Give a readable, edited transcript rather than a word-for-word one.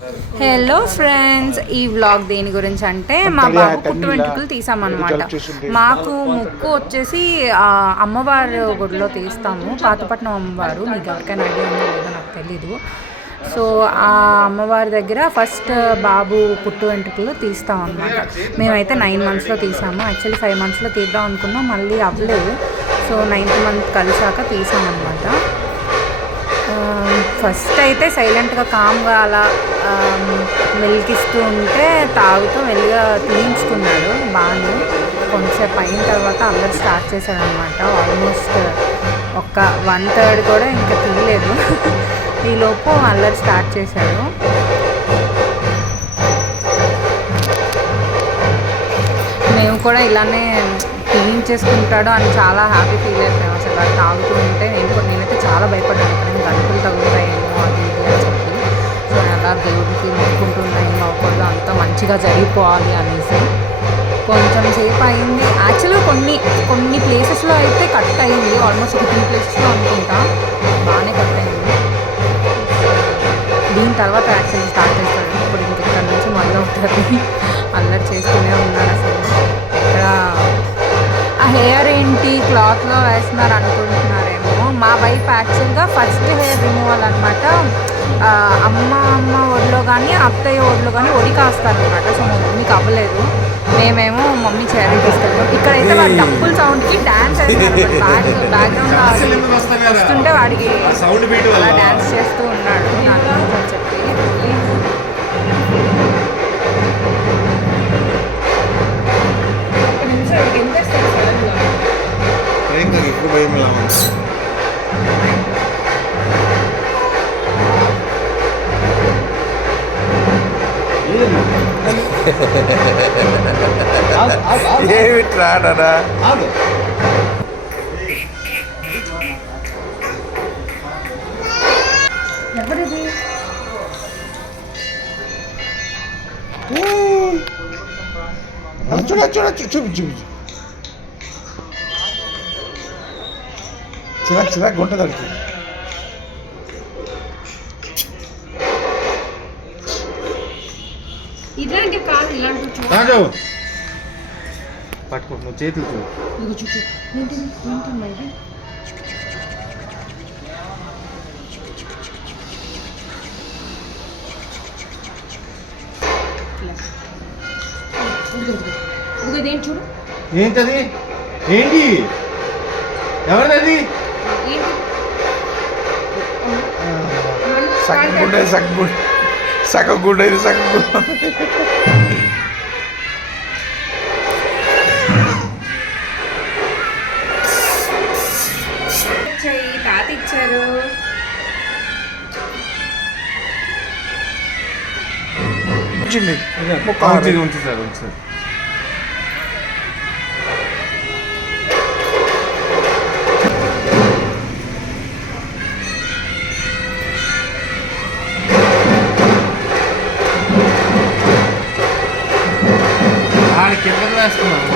Hello friends, ఈ vlog దేని గురించి అంటే మా బాబు పుట్టు వెంట్రుకలు తీసామన్నమాట. మాకు ముక్కు వచ్చేసి అమ్మవారి గుడిలో తీస్తాము, పాతపట్నం అమ్మవారు. మీకు ఎవరికైనా ఐడియా ఉందో లేదో నాకు తెలీదు. సో ఆ అమ్మవారి దగ్గర ఫస్ట్ బాబు పుట్టు వెంట్రుకలు తీస్తాం అనమాట. మేమైతే 9 monthsలో తీసాము. యాక్చువల్లీ 5 monthsలో తీద్దాం అనుకున్నాం, మళ్ళీ అవ్వలేదు. So 9th month కలిసాక తీసామన్నమాట. ఫస్ట్ అయితే సైలెంట్గా కామ్గా అలా మిల్క్ ఇస్తూ ఉంటే తాగుతూ మెల్లిగా తీయించుకున్నాడు బాగానే. కొంచెంసేపు అయిన తర్వాత అల్లరి స్టార్ట్ చేశాడు అనమాట. ఆల్మోస్ట్ ఒక 1/3 కూడా ఇంకా తీయలేదు. ఈలోపు అల్లరి స్టార్ట్ చేశాడు. మేము కూడా ఇలానే తీయించేసుకుంటాడు అని చాలా హ్యాపీ ఫీల్ అయిపోయాము. అసలు అది తాగుతూ ఉంటే నేనైతే చాలా భయపడ్డాను, ఇక్కడ గంటలు తగ్గుతాయేమో అది ఇది అని చెప్పి. సో అలా దేవుడికి మొక్కుకుంటున్నాయి అవ్వకూడదు, అంతా మంచిగా జరిగిపోవాలి అనేసి. కొంచెం సేపు అయింది. యాక్చువల్గా కొన్ని ప్లేసెస్లో అయితే కట్ అయింది, ఆల్మోస్ట్ 15 ప్లేసెస్లో అనుకుంటా బాగానే కట్ అయింది. దీని తర్వాత యాక్చువల్లీ స్టార్ట్ చేస్తాడు. ఇప్పుడు ఇక్కడ నుంచి మొదలవుతుంది. అల్లరి చేస్తూనే ఉన్నాడు. అసలు ఇక్కడ ఆ హెయిర్ ఏంటి క్లాత్లో వేస్తున్నారు అనుకుంటున్నారేమో. మా వైపు యాక్చువల్గా ఫస్ట్ హెయిర్ రిమూవల్ అనమాట. అమ్మ ఒడిలో కానీ అత్తయ్య ఒడిలో కానీ ఒడి కాస్తారనమాట. సో మా మమ్మీకి అవ్వలేదు, మేమేమో మమ్మీ చేయాలని తీసుకెళ్తాం. ఇక్కడైతే వాడి డప్పుల సౌండ్కి డ్యాన్స్ వేస్తున్నారు. బ్యాక్గ్రౌండ్ వస్తుంటే వాడికి అలా డ్యాన్స్ చేస్తూ ఉన్నాడు నాకు అని చెప్పి. ఇప్పుడు భయం ఎలా ఏమి రాడా ఎవరిది చూపి చిరాకు గుంట దొరికి ఇలాంటి కాదు, ఇలాంటి పట్టుకో నువ్వు చేతులు చూడు. చూడు ఏంటది, ఏంటి ఎవరిది? సగగుండ తాత ఇచ్చారు. ఉంచుతారు. కింద వేస్తున్నాను